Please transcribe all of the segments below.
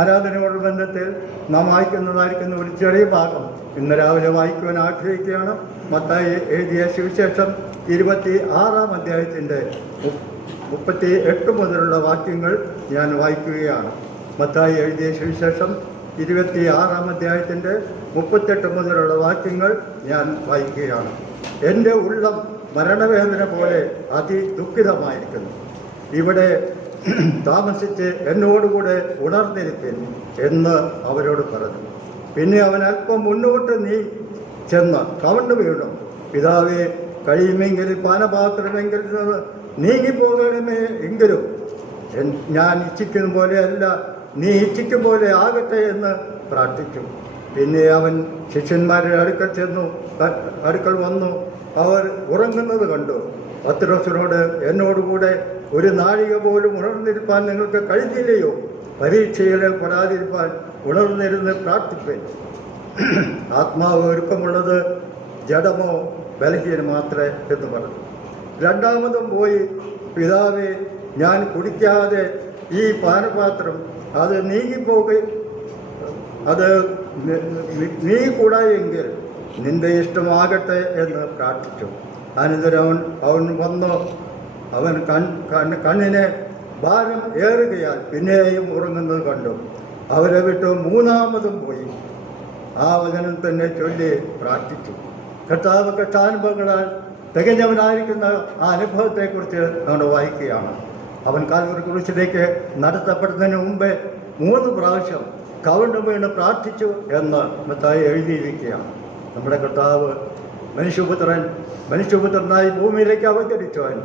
ആരാധനയോട് ബന്ധത്തിൽ നാം വായിക്കുന്നതായിരിക്കുന്ന ഒരു ചെറിയ ഭാഗം ഇന്ന് രാവിലെ വായിക്കുവാൻ ആഗ്രഹിക്കുകയാണ്. മത്തായി എഴുതിയ സുവിശേഷം 26-ാം അധ്യായത്തിൻ്റെ 38 മുതലുള്ള വാക്യങ്ങൾ ഞാൻ വായിക്കുകയാണ്. മത്തായി എഴുതിയ സുവിശേഷം 26-ാം അധ്യായത്തിൻ്റെ 38 മുതലുള്ള വാക്യങ്ങൾ ഞാൻ വായിക്കുകയാണ്. എൻ്റെ ഉള്ളം മരണവേദന പോലെ അതിദുഃഖിതമായിരിക്കുന്നു. ഇവിടെ താമസിച്ച് എന്നോടുകൂടെ ഉണർന്നിരിപ്പിൻ എന്ന് അവരോട് പറഞ്ഞു. പിന്നെ അവൻ അല്പം മുന്നോട്ട് ചെന്ന് കവണ്ടു വീണു. പിതാവേ, കഴിയുമെങ്കിൽ പാനപാത്രമെങ്കിൽ നീങ്ങിപ്പോകണമേ, എങ്കിലും ഞാൻ ഇച്ഛിക്കുന്ന പോലെയല്ല, നീ ഇച്ഛിക്കും പോലെ ആകട്ടെ എന്ന് പ്രാർത്ഥിച്ചു. പിന്നെ അവൻ ശിഷ്യന്മാരുടെ അടുക്കൽ വന്നു. അവർ ഉറങ്ങുന്നത് കണ്ടു. പത്രോസിനോട്, എന്നോടുകൂടെ ഒരു നാഴിക പോലും ഉണർന്നിരിപ്പാൻ നിങ്ങൾക്ക് കഴിഞ്ഞില്ലയോ? പരീക്ഷയിൽ പെടാതിരിപ്പാൻ ഉണർന്നിരുന്ന് പ്രാർത്ഥിപ്പേ. ആത്മാവ് ഒരുക്കമുള്ളത് ജഡമോ ബലഹീനം മാത്രമേ എന്ന് പറഞ്ഞു. രണ്ടാമതും പോയി, പിതാവേ, ഞാൻ കുടിക്കാതെ ഈ പാനപാത്രം അത് നീങ്ങിക്കൂടായെങ്കിൽ നിന്റെ ഇഷ്ടമാകട്ടെ എന്ന് പ്രാർത്ഥിച്ചു. അനന്തരം അവൻ വന്നു. അവൻ കണ്ണിനെ ഭാരം ഏറുകയാൽ പിന്നെയും ഉറങ്ങുന്നത് കണ്ടു. അവരെ വിട്ട് മൂന്നാമതും പോയി ആ വചനം തന്നെ ചൊല്ലി പ്രാർത്ഥിച്ചു. കർത്താവ് കഷ്ടാനുഭവങ്ങളാൽ തികഞ്ഞവനായിരിക്കുന്ന ആ അനുഭവത്തെക്കുറിച്ച് നമ്മൾ വായിക്കുകയാണ്. അവൻ കാൽവരി ക്രൂശിലേക്ക് നടത്തപ്പെടുന്നതിന് മുമ്പേ 3 പ്രാവശ്യം കവണ്ടു വീണ് പ്രാർത്ഥിച്ചു എന്ന് മത്തായി എഴുതിയിരിക്കുകയാണ്. നമ്മുടെ കർത്താവ് മനുഷ്യപുത്രനായി ഭൂമിയിലേക്ക് അവതരിച്ചവൻ,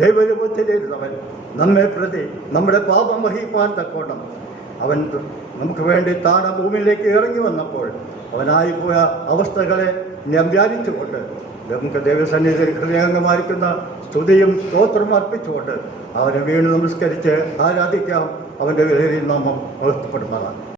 ദൈവരൂപത്തിലിരുന്നവൻ, നമ്മെ പ്രതി നമ്മുടെ പാപം വഹിപ്പാൻ തക്കോണം അവൻ നമുക്ക് വേണ്ടി താണ ഭൂമിയിലേക്ക് ഇറങ്ങി വന്നപ്പോൾ അവനായിപ്പോയ അവസ്ഥകളെ വ്യാനിച്ചുകൊണ്ട് നമുക്ക് ദൈവസന്നിധിയിൽ ഹൃദയാംഗമായിരിക്കുന്ന സ്തുതിയും സ്തോത്രവും അർപ്പിച്ചുകൊണ്ട് അവനെ വീണ് നമസ്കരിച്ച് ആരാധിക്കാം. അവൻ്റെ വിലയേറിയ നാമം മഹത്വപ്പെടുന്നതാണ്.